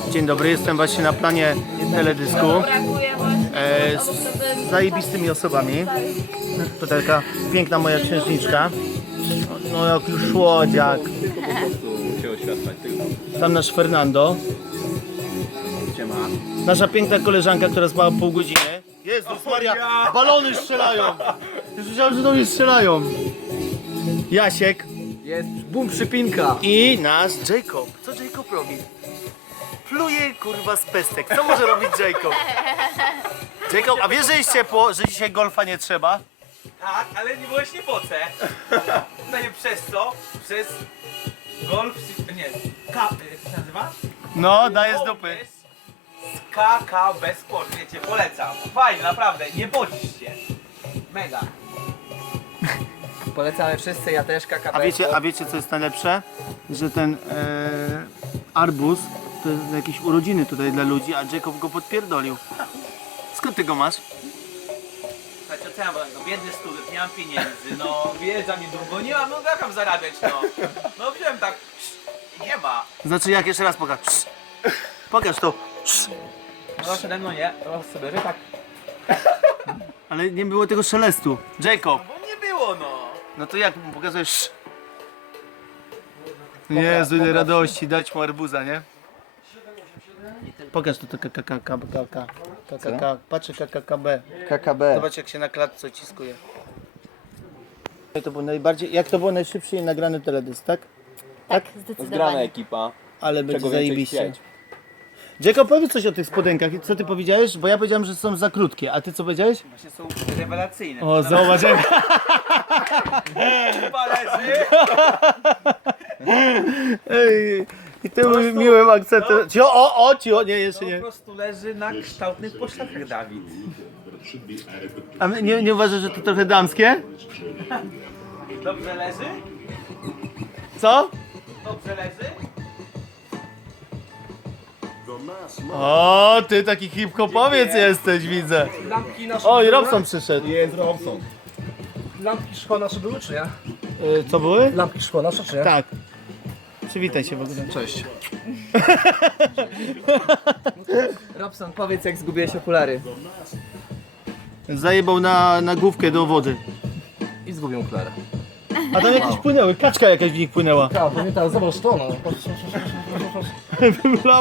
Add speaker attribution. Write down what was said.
Speaker 1: Dzień dobry, jestem właśnie na planie teledysku z zajebistymi osobami. To taka piękna moja księżniczka. No jak już słodziak. Tam nasz Fernando. Nasza piękna koleżanka, która spała pół godziny. Jezus Maria, balony strzelają! Już myślałem, że do mnie strzelają. Jasiek.
Speaker 2: Jest bum przypinka.
Speaker 1: I nasz Jacob. Co Jacob robi? Pluje kurwa z pestek. Co może robić Jacob? Jacob, a wiesz, że jest ciepło, że dzisiaj golfa nie trzeba?
Speaker 3: Tak, ale nie byłeś nie poce. No nie przez co? Przez golf... Nie, jak to się nazywa?
Speaker 1: No, daję z dupy.
Speaker 3: Z KKB Sport, wiecie, polecam. Fajnie, naprawdę, nie bodzisz się. Mega.
Speaker 2: Polecamy wszyscy, ja też KKB.
Speaker 1: A wiecie co jest najlepsze? Że ten arbuz to jest jakieś urodziny tutaj dla ludzi, a Jacob go podpierdolił. Skąd ty go masz?
Speaker 3: Znaczy, co ja mam, no biedny student, nie mam pieniędzy, no wiedza mi długo, nie mam, no jak mam zarabiać, no. No wziąłem tak, nie ma.
Speaker 1: Znaczy jak jeszcze raz pokaż. Pokaż to.
Speaker 3: No przede mną nie, teraz sobie, że tak.
Speaker 1: Ale nie było tego szelestu. Jacob,
Speaker 3: No bo nie było, no.
Speaker 1: no to jak mu pokazujesz? Jezu, ile radości, dać mu arbuza, nie? Pokaż to KKK. Patrzę KKKB.
Speaker 2: KKB.
Speaker 1: Zobacz jak się na klatce ciskuje. To był najbardziej, jak to było najszybciej nagrany teledysk, tak?
Speaker 4: Tak,
Speaker 5: Zgrana
Speaker 4: zdecydowanie.
Speaker 5: ekipa.
Speaker 1: Ale będzie
Speaker 5: Czego więcej
Speaker 1: zajebiście.
Speaker 5: chcieć?
Speaker 1: Jacob, powiedz coś o tych spodenkach. Co ty powiedziałeś? Bo ja powiedziałem, że są za krótkie. A ty co powiedziałeś?
Speaker 3: Właśnie są rewelacyjne.
Speaker 1: O, zobacz jak...
Speaker 3: Chyba leży.
Speaker 1: Ej, i tym miłym akcentem... Cio, nie, jeszcze
Speaker 3: Po
Speaker 1: nie.
Speaker 3: prostu leży na kształtnych pośladkach, Dawid.
Speaker 1: A nie uważasz, że to trochę damskie?
Speaker 3: Dobrze leży?
Speaker 1: Co?
Speaker 3: Dobrze leży?
Speaker 1: O, ty taki hip-hopowiec jesteś, widzę.
Speaker 2: Lampki nasze
Speaker 1: O, i
Speaker 2: były?
Speaker 1: Robson przyszedł.
Speaker 2: Jest Robson. Lampki szkła nasze były, czy nie?
Speaker 1: Co były?
Speaker 2: Lampki szkła nasze, czy nie?
Speaker 1: Tak. Przywitaj się w ogóle.
Speaker 2: Cześć. Robson, powiedz jak zgubiłeś okulary.
Speaker 1: Zajebał na główkę do wody.
Speaker 2: I zgubił okulary.
Speaker 1: A tam jakieś płynęły, kaczka jakaś w nich płynęła.
Speaker 2: Tak, pamiętam, zobacz to no.